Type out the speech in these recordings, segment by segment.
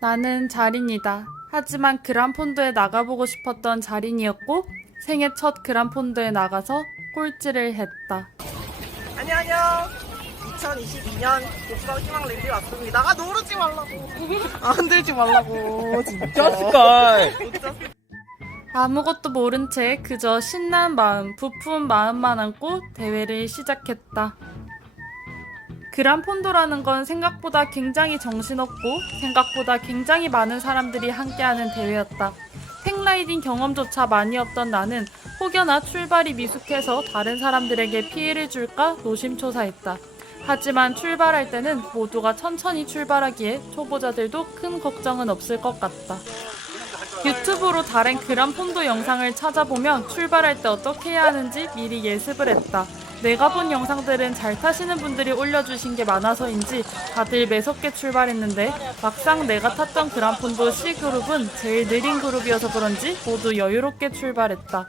나는 자린이다. 하지만 그란폰도에 나가보고 싶었던 자린이었고 생애 첫 그란폰도에 나가서 꼴찌를 했다. 안녕. 2022년 독서 희망랜드에 왔습니다. 아, 노르지 말라고. 아, 흔들지 말라고. 진짜. 진짜. 아무것도 모른 채 그저 신난 마음, 부푼 마음만 안고 대회를 시작했다. 그란폰도라는 건 생각보다 굉장히 정신없고 생각보다 굉장히 많은 사람들이 함께하는 대회였다. 팽라이딩 경험조차 많이 없던 나는 혹여나 출발이 미숙해서 다른 사람들에게 피해를 줄까 노심초사했다. 하지만 출발할 때는 모두가 천천히 출발하기에 초보자들도 큰 걱정은 없을 것 같다. 유튜브로 다른 그란폰도 영상을 찾아보며 출발할 때 어떻게 해야 하는지 미리 예습을 했다. 내가 본 영상들은 잘 타시는 분들이 올려주신 게 많아서인지 다들 매섭게 출발했는데 막상 내가 탔던 그란폰도 C그룹은 제일 느린 그룹이어서 그런지 모두 여유롭게 출발했다.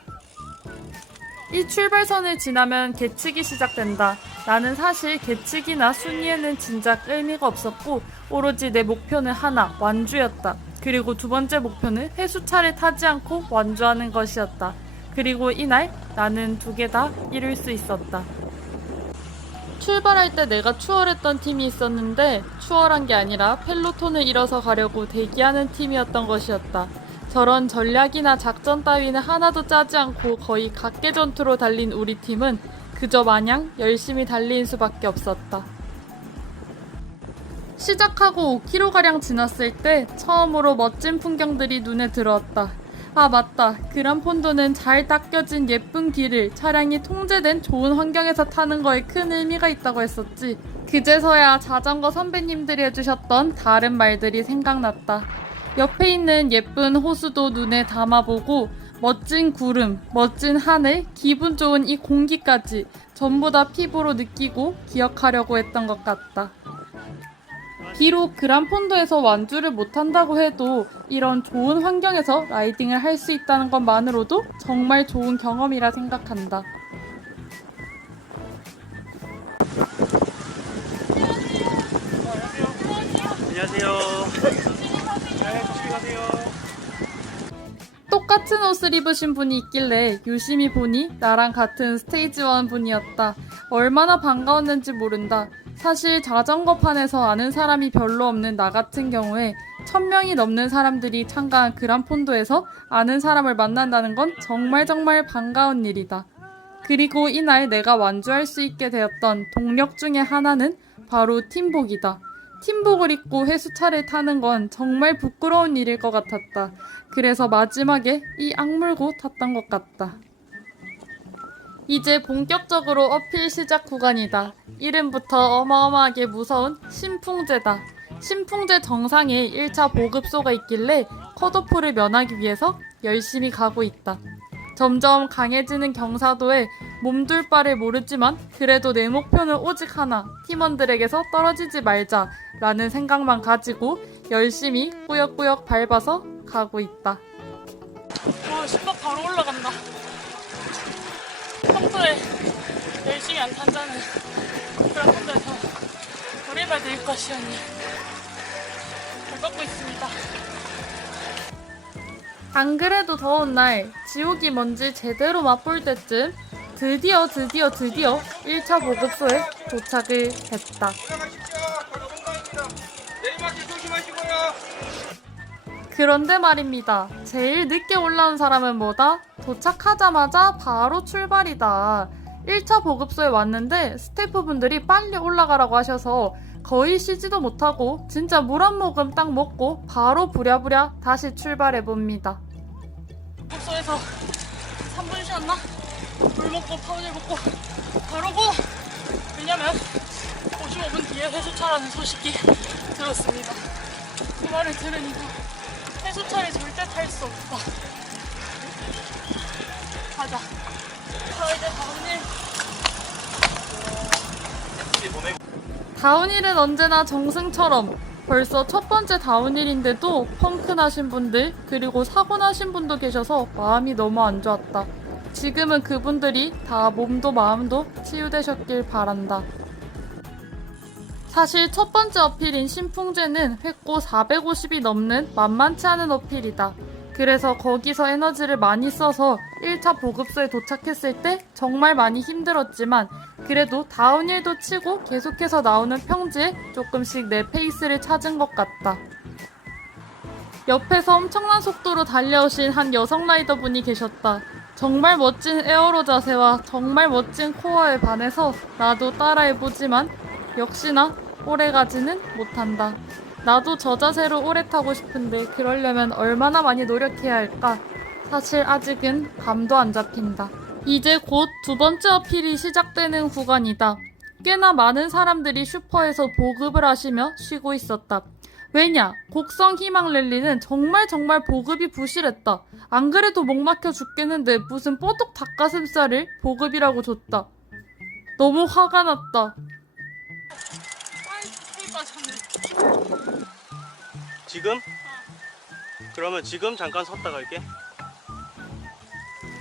이 출발선을 지나면 계측이 시작된다. 나는 사실 계측이나 순위에는 진작 의미가 없었고 오로지 내 목표는 하나, 완주였다. 그리고 두 번째 목표는 해수차를 타지 않고 완주하는 것이었다. 그리고 이날 나는 두 개 다 이룰 수 있었다. 출발할 때 내가 추월했던 팀이 있었는데 추월한 게 아니라 펠로톤을 잃어서 가려고 대기하는 팀이었던 것이었다. 저런 전략이나 작전 따위는 하나도 짜지 않고 거의 각계전투로 달린 우리 팀은 그저 마냥 열심히 달린 수밖에 없었다. 시작하고 5km가량 지났을 때 처음으로 멋진 풍경들이 눈에 들어왔다. 아 맞다. 그란폰도는 잘 닦여진 예쁜 길을 차량이 통제된 좋은 환경에서 타는 거에 큰 의미가 있다고 했었지. 그제서야 자전거 선배님들이 해주셨던 다른 말들이 생각났다. 옆에 있는 예쁜 호수도 눈에 담아보고 멋진 구름, 멋진 하늘, 기분 좋은 이 공기까지 전부 다 피부로 느끼고 기억하려고 했던 것 같다. 비록 그란폰도에서 완주를 못한다고 해도 이런 좋은 환경에서 라이딩을 할 수 있다는 것만으로도 정말 좋은 경험이라 생각한다. 안녕하세요. 네, 조심히 가세요. 똑같은 옷을 입으신 분이 있길래 유심히 보니 나랑 같은 스테이지 1 분이었다. 얼마나 반가웠는지 모른다. 사실 자전거판에서 아는 사람이 별로 없는 나 같은 경우에 1000명이 넘는 사람들이 참가한 그란폰도에서 아는 사람을 만난다는 건 정말 반가운 일이다. 그리고 이날 내가 완주할 수 있게 되었던 동력 중에 하나는 바로 팀복이다. 팀복을 입고 해수차를 타는 건 정말 부끄러운 일일 것 같았다. 그래서 마지막에 이 악물고 탔던 것 같다. 이제 본격적으로 어필 시작 구간이다. 이름부터 어마어마하게 무서운 신풍제다. 신풍제 정상에 1차 보급소가 있길래 컷오프를 면하기 위해서 열심히 가고 있다. 점점 강해지는 경사도에 몸둘 바를 모르지만 그래도 내 목표는 오직 하나, 팀원들에게서 떨어지지 말자 라는 생각만 가지고 열심히 꾸역꾸역 밟아서 가고 있다. 와, 심박 바로 올라간다. 평소에 열심히 안 탄다는 그런 분들에서 노래발 드릴 것이오니 잘 걷고 있습니다. 안 그래도 더운 날 지옥이 뭔지 제대로 맛볼 때쯤 드디어 1차 보급소에 도착을 했다. 그런데 말입니다. 제일 늦게 올라온 사람은 뭐다? 도착하자마자 바로 출발이다. 1차 보급소에 왔는데 스태프분들이 빨리 올라가라고 하셔서 거의 쉬지도 못하고 진짜 물 한 모금 딱 먹고 바로 부랴부랴 다시 출발해봅니다. 숙소에서 3분 쉬었나? 물 먹고 파우더 먹고 바로고. 왜냐면 55분 뒤에 회수차라는 소식이 들었습니다. 그 말을 들으니까 회수차를 절대 탈 수 없다. 가자. 이제 다운힐은 언제나 정승처럼 벌써 첫 번째 다운힐인데도 펑크 나신 분들 그리고 사고 나신 분도 계셔서 마음이 너무 안 좋았다. 지금은 그분들이 다 몸도 마음도 치유되셨길 바란다. 사실 첫 번째 어필인 신풍제는 획고 450이 넘는 만만치 않은 어필이다. 그래서 거기서 에너지를 많이 써서 1차 보급소에 도착했을 때 정말 많이 힘들었지만 그래도 다운힐도 치고 계속해서 나오는 평지에 조금씩 내 페이스를 찾은 것 같다. 옆에서 엄청난 속도로 달려오신 한 여성 라이더분이 계셨다. 정말 멋진 에어로 자세와 정말 멋진 코어에 반해서 나도 따라해보지만 역시나 오래가지는 못한다. 나도 저 자세로 오래 타고 싶은데 그러려면 얼마나 많이 노력해야 할까? 사실 아직은 감도 안 잡힌다. 이제 곧 두 번째 어필이 시작되는 구간이다. 꽤나 많은 사람들이 슈퍼에서 보급을 하시며 쉬고 있었다. 왜냐? 곡성 희망 랠리는 정말 보급이 부실했다. 안 그래도 목 막혀 죽겠는데 무슨 뽀독 닭가슴살을 보급이라고 줬다. 너무 화가 났다. 지금? 그러면 지금 잠깐 섰다 갈게.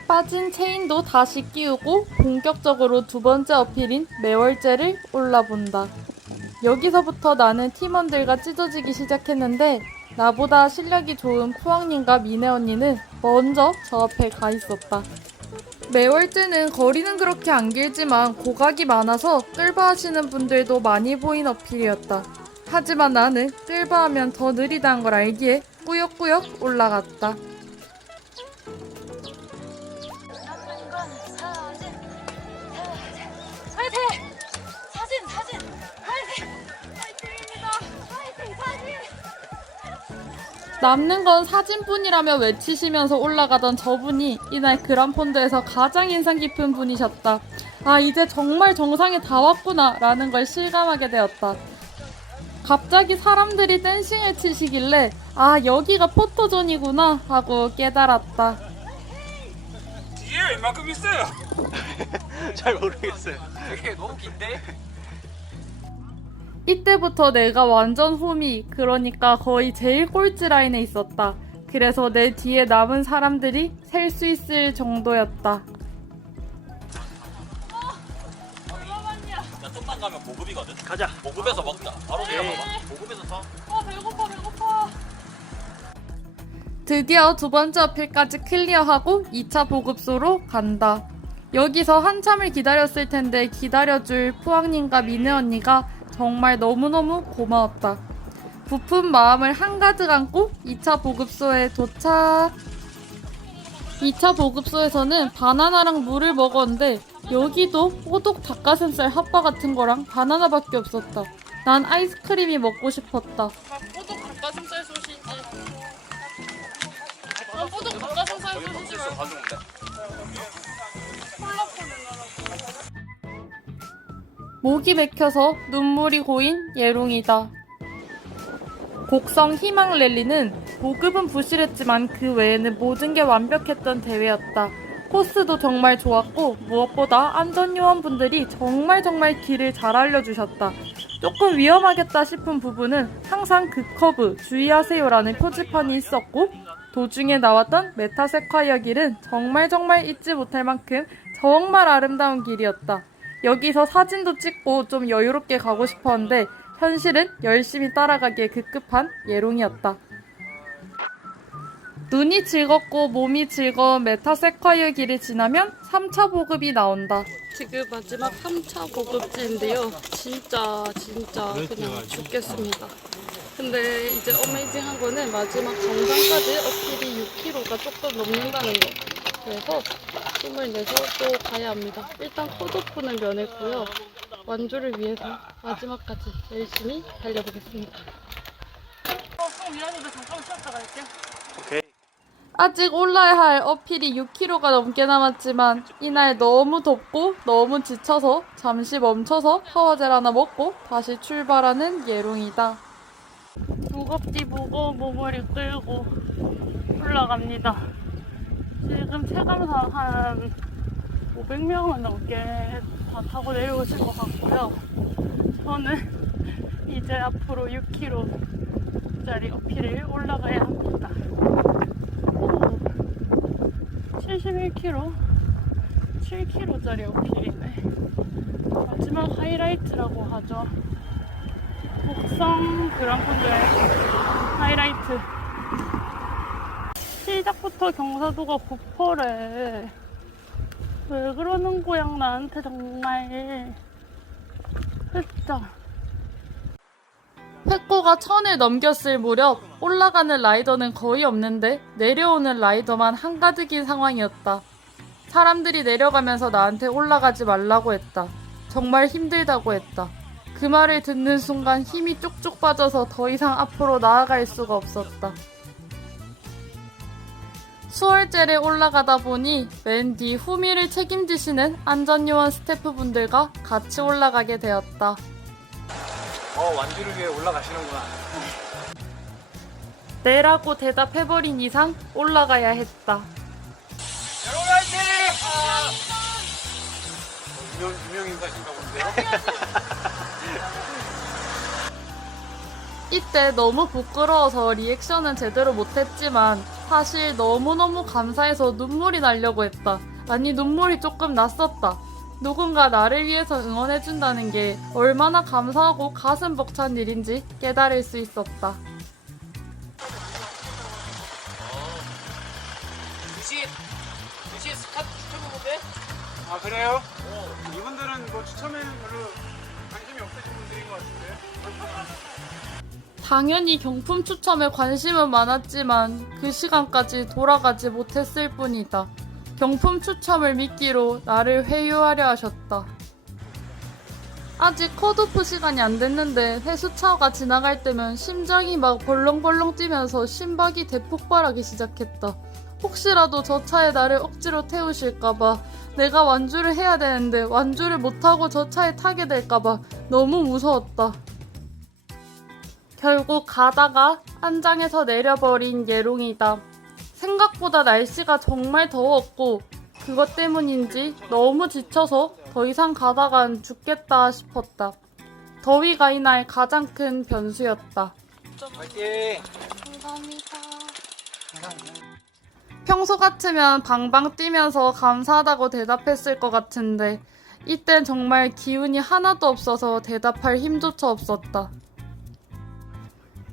빠진 체인도 다시 끼우고 본격적으로 두 번째 어필인 매월제를 올라본다. 여기서부터 나는 팀원들과 찢어지기 시작했는데 나보다 실력이 좋은 푸왕님과 미네 언니는 먼저 저 앞에 가 있었다. 매월제는 거리는 그렇게 안 길지만 고각이 많아서 끌바하시는 분들도 많이 보인 어필이었다. 하지만 나는 끌바하면 더 느리다는 걸 알기에 꾸역꾸역 올라갔다. 화이팅! 사진! 화이팅! 화이팅입니다! 화이팅! 사진! 남는 건 사진뿐이라며 외치시면서 올라가던 저분이 이날 그란폰드에서 가장 인상 깊은 분이셨다. 아, 이제 정말 정상에 다 왔구나 라는 걸 실감하게 되었다. 갑자기 사람들이 댄싱을 치시길래 아, 여기가 포토존이구나 하고 깨달았다. 뒤에 웬만큼 있어요. 잘 모르겠어요. 되게 너무 긴데? 이때부터 내가 완전 홈이, 그러니까 거의 제일 꼴찌 라인에 있었다. 그래서 내 뒤에 남은 사람들이 셀 수 있을 정도였다. 야, 좀만 가면 보급이거든? 가자. 보급에서 먹자. 바로 네. 내려가봐. 보급에서 사. 배고파. 드디어 두 번째 어필까지 클리어하고 2차 보급소로 간다. 여기서 한참을 기다렸을 텐데 기다려줄 푸왕님과 미네 언니가 정말 너무너무 고마웠다. 부푼 마음을 한가득 안고 2차 보급소에 도착. 2차 보급소에서는 바나나랑 물을 먹었는데 여기도 호독 닭가슴살 핫바 같은 거랑 바나나밖에 없었다. 난 아이스크림이 먹고 싶었다. 뽀독 닭가슴살 소시지. 난 뽀독 닭가슴살 소시지 말고 가져온대. 콜라포는 목이 맥혀서 눈물이 고인 예롱이다. 곡성 희망 랠리는 보급은 부실했지만 그 외에는 모든 게 완벽했던 대회였다. 코스도 정말 좋았고 무엇보다 안전요원분들이 정말 길을 잘 알려주셨다. 조금 위험하겠다 싶은 부분은 항상 그 커브 주의하세요라는 표지판이 있었고 도중에 나왔던 메타세콰이어 길은 정말 잊지 못할 만큼 정말 아름다운 길이었다. 여기서 사진도 찍고 좀 여유롭게 가고 싶었는데 현실은 열심히 따라가기에 급급한 예롱이었다. 눈이 즐겁고 몸이 즐거운 메타세콰이어 길을 지나면 3차 보급이 나온다. 지금 마지막 3차 보급지인데요. 진짜 그냥 죽겠습니다. 근데 이제 어메이징한 거는 마지막 정상까지 어필이 6km가 조금 넘는다는 거. 그래서 힘을 내서 또 가야 합니다. 일단 컷오프는 면했고요. 완주를 위해서 마지막까지 열심히 달려보겠습니다. 좀 미안한데 잠깐 쉬었다 갈게. 오케이. 아직 올라야 할 어필이 6km가 넘게 남았지만 이날 너무 덥고 너무 지쳐서 잠시 멈춰서 파워젤 하나 먹고 다시 출발하는 예롱이다. 무겁디 무거운 몸을 이끌고 올라갑니다. 지금 체감상 한 500명은 넘게 다 타고 내려오실 것 같고요. 저는 이제 앞으로 6km짜리 어필을 올라가야 합니다. 71km, 7km짜리 어필이네. 마지막 하이라이트라고 하죠. 목성 그랑폰도의 하이라이트. 시작부터 경사도가 9%래. 왜 그러는 거야 나한테 정말. 진짜. 팩고가 1000을 넘겼을 무렵 올라가는 라이더는 거의 없는데 내려오는 라이더만 한가득인 상황이었다. 사람들이 내려가면서 나한테 올라가지 말라고 했다. 정말 힘들다고 했다. 그 말을 듣는 순간 힘이 쪽쪽 빠져서 더 이상 앞으로 나아갈 수가 없었다. 수월제를 올라가다 보니 맨 뒤 후미를 책임지시는 안전요원 스태프분들과 같이 올라가게 되었다. 완주를 위해 올라가시는구나. 네라고 대답해버린 이상 올라가야 했다. 여러분 화이팅! 유명 인사신가 본데요? 이때 너무 부끄러워서 리액션은 제대로 못했지만 사실 너무너무 감사해서 눈물이 나려고 했다. 아니 눈물이 조금 났었다. 누군가 나를 위해서 응원해준다는 게 얼마나 감사하고 가슴 벅찬 일인지 깨달을 수 있었다. 유시 스카트 추천부인데? 아 그래요? 이분들은 뭐 추첨에 별로 관심이 없으신 분들인 것 같은데. 당연히 경품 추첨에 관심은 많았지만 그 시간까지 돌아가지 못했을 뿐이다. 경품 추첨을 미끼로 나를 회유하려 하셨다. 아직 컷오프 시간이 안 됐는데 회수차가 지나갈 때면 심장이 막 벌렁벌렁 뛰면서 심박이 대폭발하기 시작했다. 혹시라도 저 차에 나를 억지로 태우실까봐, 내가 완주를 해야 되는데 완주를 못하고 저 차에 타게 될까봐 너무 무서웠다. 결국 가다가 안장에서 내려버린 예롱이다. 생각보다 날씨가 정말 더웠고 그것 때문인지 너무 지쳐서 더 이상 가다간 죽겠다 싶었다. 더위가 이날 가장 큰 변수였다. 화이팅! 평소 같으면 방방 뛰면서 감사하다고 대답했을 것 같은데 이땐 정말 기운이 하나도 없어서 대답할 힘조차 없었다.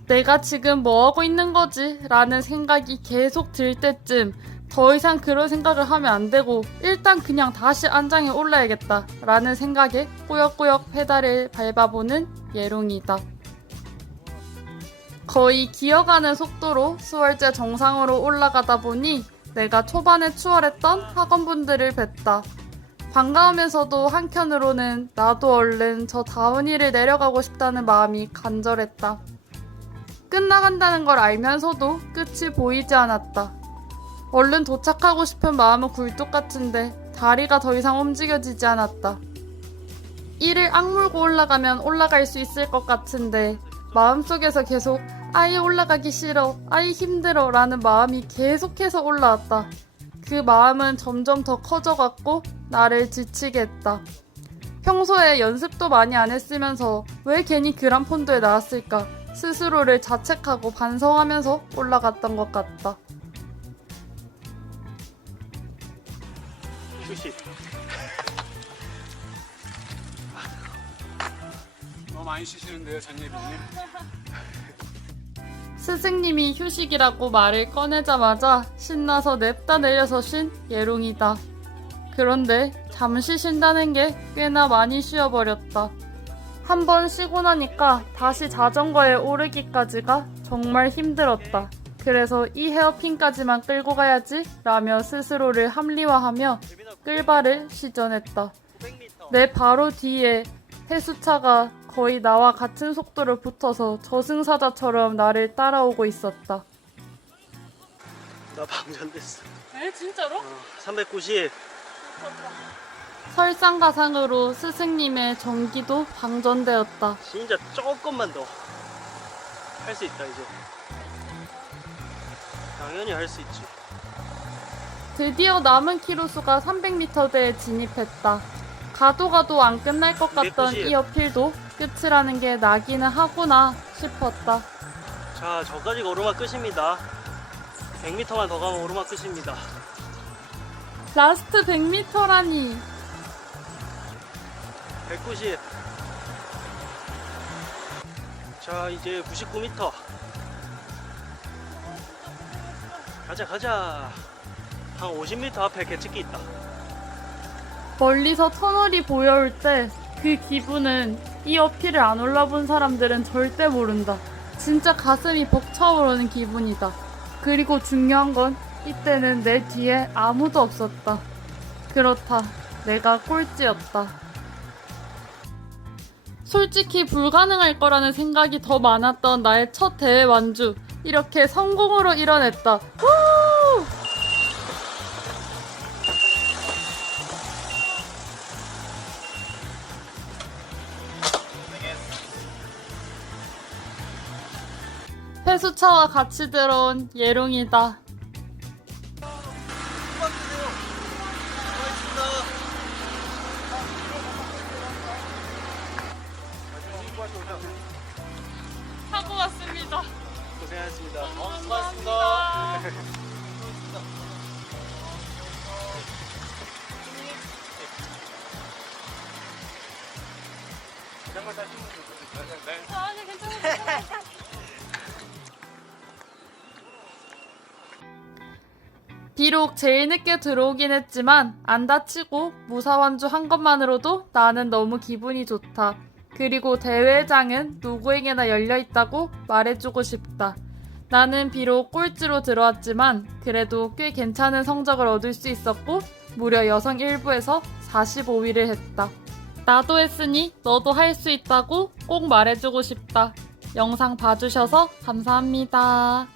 내가 지금 뭐하고 있는 거지? 라는 생각이 계속 들 때쯤 더 이상 그런 생각을 하면 안 되고 일단 그냥 다시 안장에 올라야겠다 라는 생각에 꾸역꾸역 페달을 밟아보는 예롱이다. 거의 기어가는 속도로 수월제 정상으로 올라가다 보니 내가 초반에 추월했던 학원분들을 뵀다. 반가우면서도 한켠으로는 나도 얼른 저 다운힐을 내려가고 싶다는 마음이 간절했다. 끝나간다는 걸 알면서도 끝이 보이지 않았다. 얼른 도착하고 싶은 마음은 굴뚝 같은데 다리가 더 이상 움직여지지 않았다. 이를 악물고 올라가면 올라갈 수 있을 것 같은데 마음속에서 계속 아예 올라가기 싫어, 아예 힘들어 라는 마음이 계속해서 올라왔다. 그 마음은 점점 더 커져갔고 나를 지치게 했다. 평소에 연습도 많이 안 했으면서 왜 괜히 그랑폰도에 나왔을까 스스로를 자책하고 반성하면서 올라갔던 것 같다. 휴식. 너무 많이 쉬시는데요, 잔예빈님. 스승님이 휴식이라고 말을 꺼내자마자 신나서 냅다 내려서 쉰 예롱이다. 그런데 잠시 쉰다는 게 꽤나 많이 쉬어버렸다. 한 번 쉬고 나니까 다시 자전거에 오르기까지가 정말 힘들었다. 그래서 이 헤어핀까지만 끌고 가야지 라며 스스로를 합리화하며 끌바를 시전했다. 내 바로 뒤에 해수차가 거의 나와 같은 속도로 붙어서 저승사자처럼 나를 따라오고 있었다. 나 방전됐어. 에? 진짜로? 390. 설상가상으로 스승님의 정기도 방전되었다. 진짜 조금만 더. 할 수 있다 이제. 당연히 할 수 있지. 드디어 남은 키로수가 300m대에 진입했다. 가도 안 끝날 것 같던 290. 이 어필도 끝이라는 게 나기는 하구나 싶었다. 자, 저까지가 오르막 끝입니다. 100m만 더 가면 오르막 끝입니다. 라스트 100m라니. 190. 자, 이제 99m. 가자. 한 50m 앞에 개찍기 있다. 멀리서 터널이 보여올 때 그 기분은 이 어필을 안 올라본 사람들은 절대 모른다. 진짜 가슴이 벅차오르는 기분이다. 그리고 중요한 건 이때는 내 뒤에 아무도 없었다. 그렇다. 내가 꼴찌였다. 솔직히 불가능할 거라는 생각이 더 많았던 나의 첫 대회 완주. 이렇게 성공으로 이뤄냈다. 후! 회수차와 같이 들어온 예롱이다. 하고 왔습니다. 고생하셨습니다. 수고하셨습니다. 아니 괜찮아요. 비록 제일 늦게 들어오긴 했지만 안 다치고 무사완주 한 것만으로도 나는 너무 기분이 좋다. 그리고 대회장은 누구에게나 열려있다고 말해주고 싶다. 나는 비록 꼴찌로 들어왔지만 그래도 꽤 괜찮은 성적을 얻을 수 있었고 무려 여성 1부에서 45위를 했다. 나도 했으니 너도 할 수 있다고 꼭 말해주고 싶다. 영상 봐주셔서 감사합니다.